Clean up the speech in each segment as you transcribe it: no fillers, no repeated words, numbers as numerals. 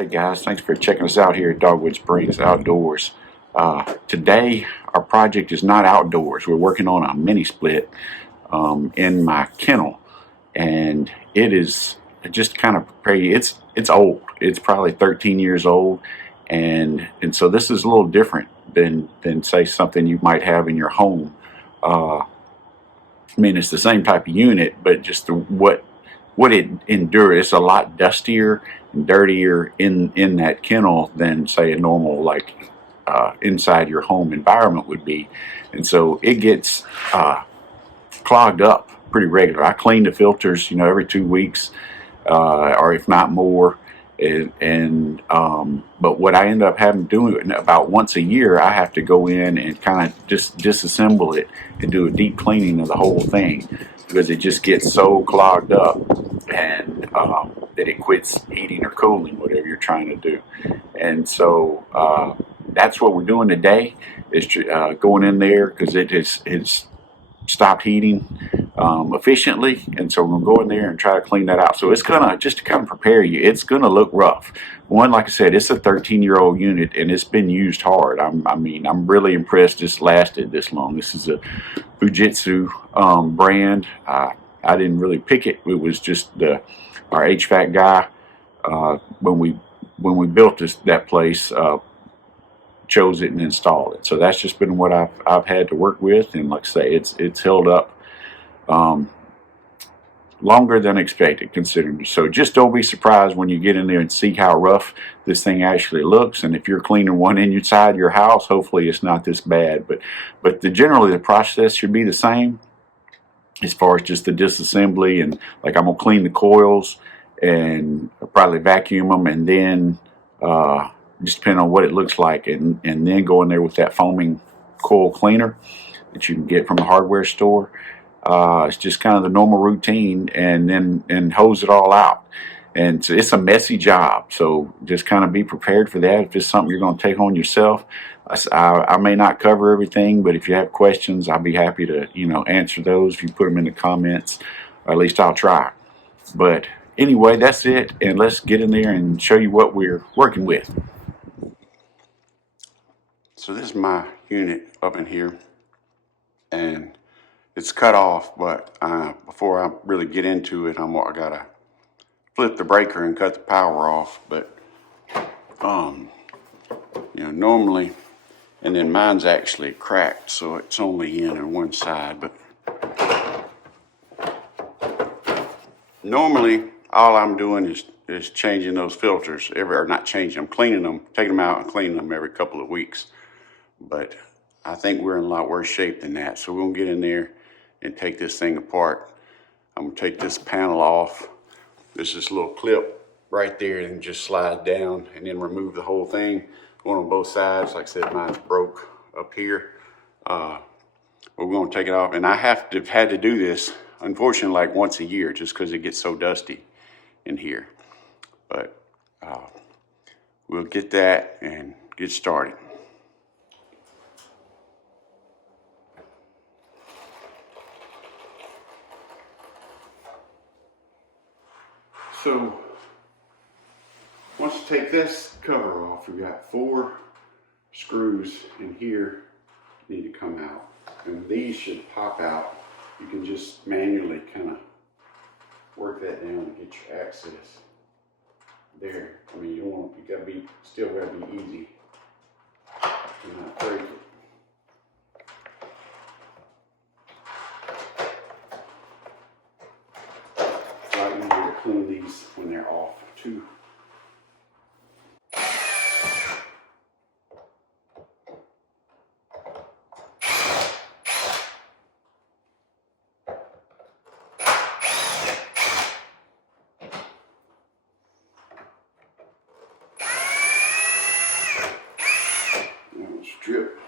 Hey guys, thanks for checking us out here at Dogwood Springs Outdoors. Today, our project is not outdoors. We're working on a mini split in my kennel, and it is just kind of prepare you. It's old. It's probably 13 years old, and so this is a little different than say something you might have in your home. I mean, it's the same type of unit, but just what it endures. It's a lot dustier and dirtier in that kennel than say a normal like inside your home environment would be, and so it gets clogged up pretty regular. I clean the filters, every 2 weeks, or if not more. But what I end up having to do about once a year, I have to go in and kind of just disassemble it and do a deep cleaning of the whole thing because it just gets so clogged up and that it quits heating or cooling, whatever you're trying to do. And so that's what we're doing today is going in there because it's stopped heating efficiently, and so we're going to go in there and try to clean that out. So it's gonna just to kind of prepare you. It's gonna look rough. One, like I said, it's a 13-year-old unit and it's been used hard. I'm really impressed this lasted this long. This is a Fujitsu brand. I didn't really pick it. It was just our HVAC guy when we built that place. Chose it and installed it. So that's just been what I've had to work with, and like I say, it's held up longer than expected considering. So just don't be surprised when you get in there and see how rough this thing actually looks. And if you're cleaning one inside your house, hopefully it's not this bad. But generally the process should be the same as far as just the disassembly, and like I'm gonna clean the coils and I'll probably vacuum them, and then just depending on what it looks like, and then go in there with that foaming coil cleaner that you can get from the hardware store. It's just kind of the normal routine, and then hose it all out. And so it's a messy job, so just kind of be prepared for that. If it's something you're going to take on yourself, I may not cover everything, but if you have questions, I'll be happy to answer those if you put them in the comments, or at least I'll try. But anyway, that's it, and let's get in there and show you what we're working with. So this is my unit up in here, and it's cut off, but before I really get into it, I gotta flip the breaker and cut the power off. But normally, and then mine's actually cracked, so it's only in on one side. But normally, all I'm doing is changing those filters or not changing them, cleaning them, taking them out and cleaning them every couple of weeks. But I think we're in a lot worse shape than that. So we're gonna get in there and take this thing apart. I'm gonna take this panel off. There's this little clip right there and just slide down, and then remove the whole thing. Going on both sides. Like I said, mine's broke up here. But we're gonna take it off, and I had to do this, unfortunately, like once a year, just because it gets so dusty in here. But we'll get that and get started. So once you take this cover off, we've got 4 screws in here need to come out, and these should pop out. You can just manually kind of work that down to get your access there. I mean, you still gotta be easy and not break it. It's a lot easier to clean these when they're off too. Strip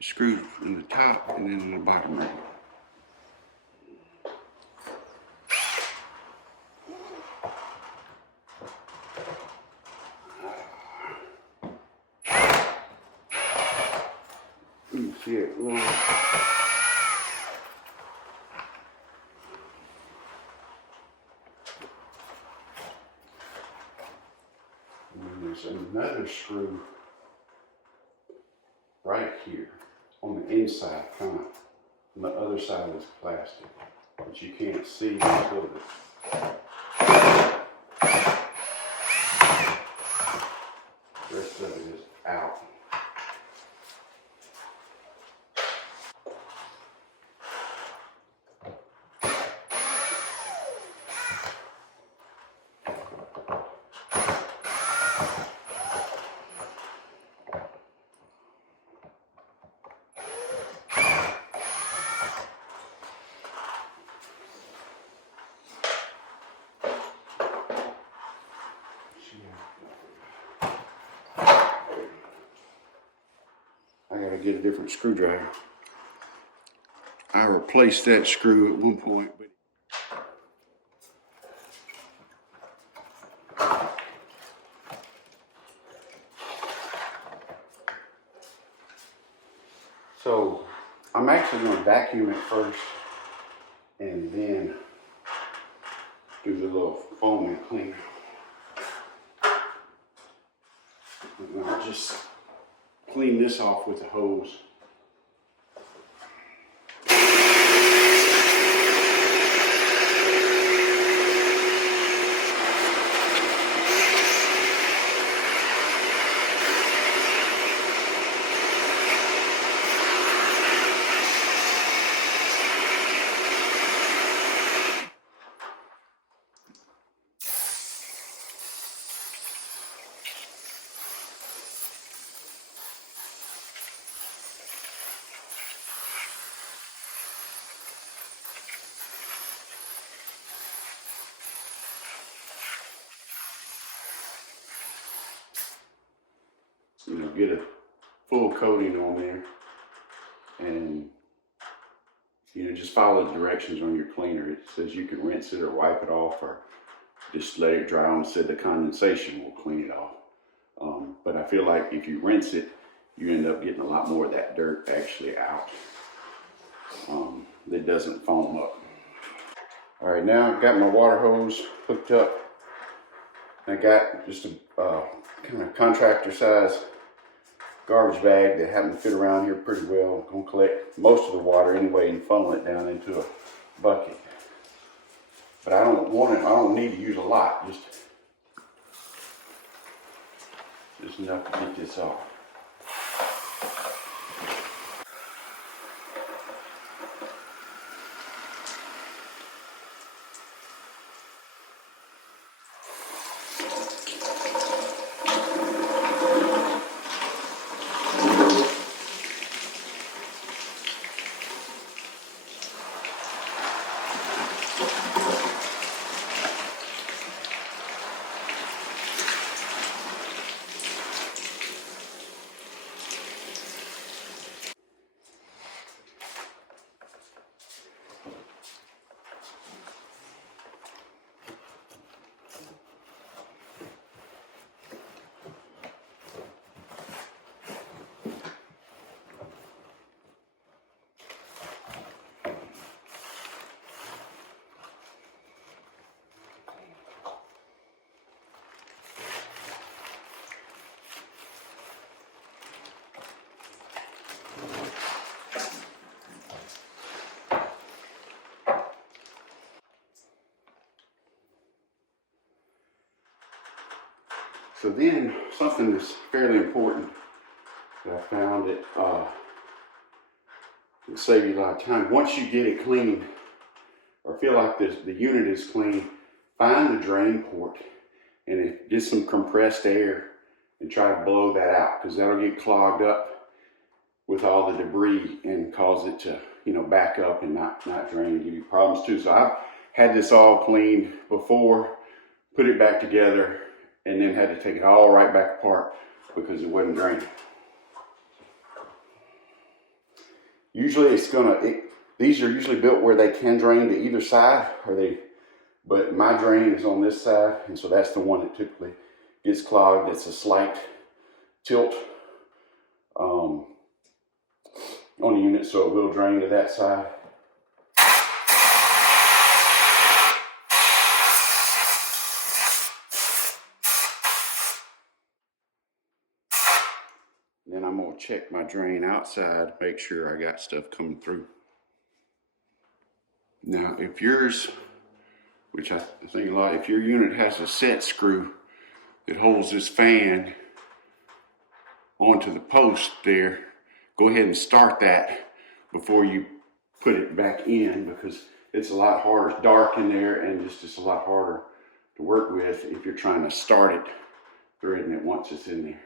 screw in the top and then in the bottom ring. You can see it roll. And then there's another screw right here on the inside, kind of on the other side of this plastic, but you can't see until the rest of it is out. I gotta get a different screwdriver. I replaced that screw at one point, but so I'm actually going to vacuum it first and then do the little foaming cleaner. And I'll just clean this off with a hose. Get a full coating on there, and just follow the directions on your cleaner. It says you can rinse it or wipe it off, or just let it dry on. Said the condensation will clean it off, but I feel like if you rinse it, you end up getting a lot more of that dirt actually out. That doesn't foam up. All right, now I've got my water hose hooked up. I got just a kind of contractor size garbage bag that happened to fit around here pretty well. I'm gonna collect most of the water anyway and funnel it down into a bucket. But I don't need to use a lot, just enough to get this off. So then something that's fairly important that I found that will save you a lot of time. Once you get it clean, or feel like the unit is clean, find the drain port and get some compressed air and try to blow that out, because that'll get clogged up with all the debris and cause it to back up and not drain and give you problems too. So I've had this all cleaned before, put it back together, and then had to take it all right back apart because it wasn't draining. Usually these are usually built where they can drain to either side, but my drain is on this side, and so that's the one that typically gets clogged. It's a slight tilt on the unit, so it will drain to that side. Then I'm going to check my drain outside, make sure I got stuff coming through. Now, if yours, which I think a lot, if your unit has a set screw that holds this fan onto the post there, go ahead and start that before you put it back in, because it's a lot harder. It's dark in there, and it's just a lot harder to work with if you're trying to start it, threading it once it's in there.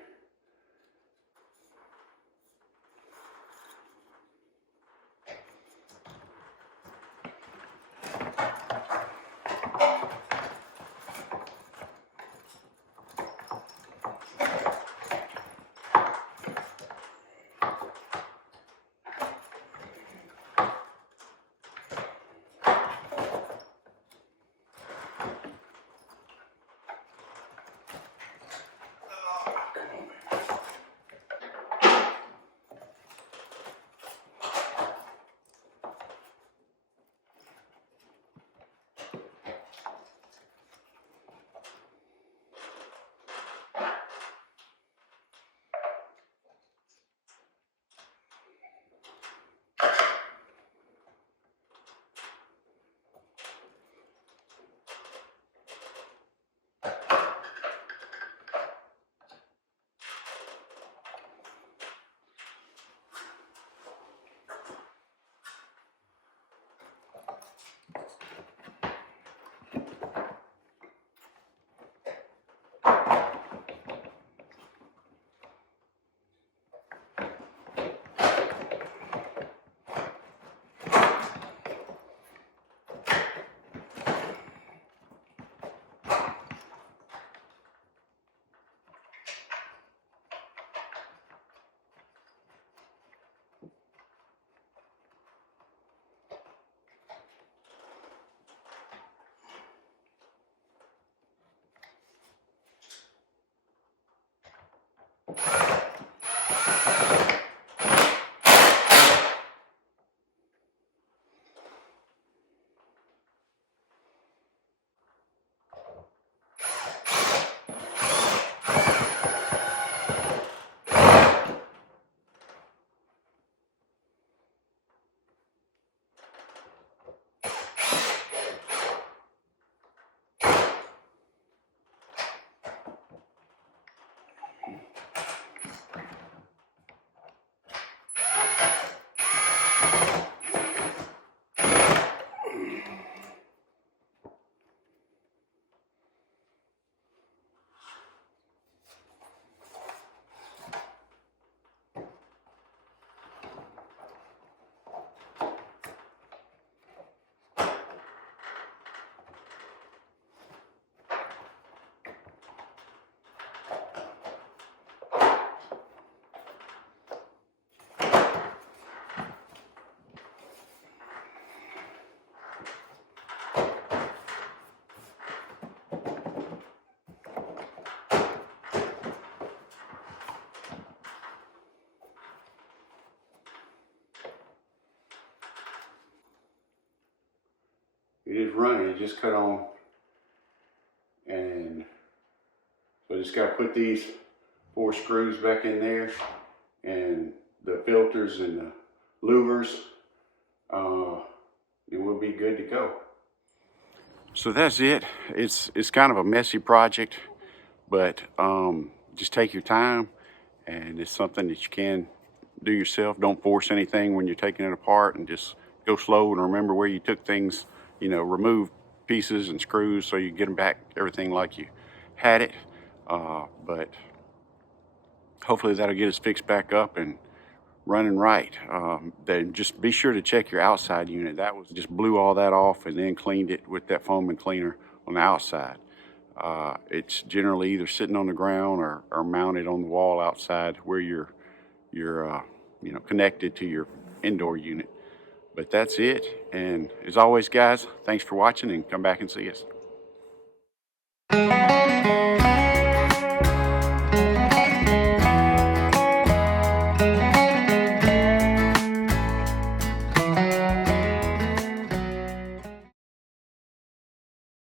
It is running, it just cut on, and so I just got to put these 4 screws back in there, and the filters and the louvers, and we'll be good to go. So that's it. It's kind of a messy project, but just take your time, and it's something that you can do yourself. Don't force anything when you're taking it apart, and just go slow and remember where you took things, you know, remove pieces and screws so you get them back, everything like you had it. But hopefully that'll get us fixed back up and running right. Then just be sure to check your outside unit. That was just blew all that off and then cleaned it with that foam and cleaner on the outside. It's generally either sitting on the ground or mounted on the wall outside where you're you know, connected to your indoor unit. But that's it. And as always, guys, thanks for watching, and come back and see us.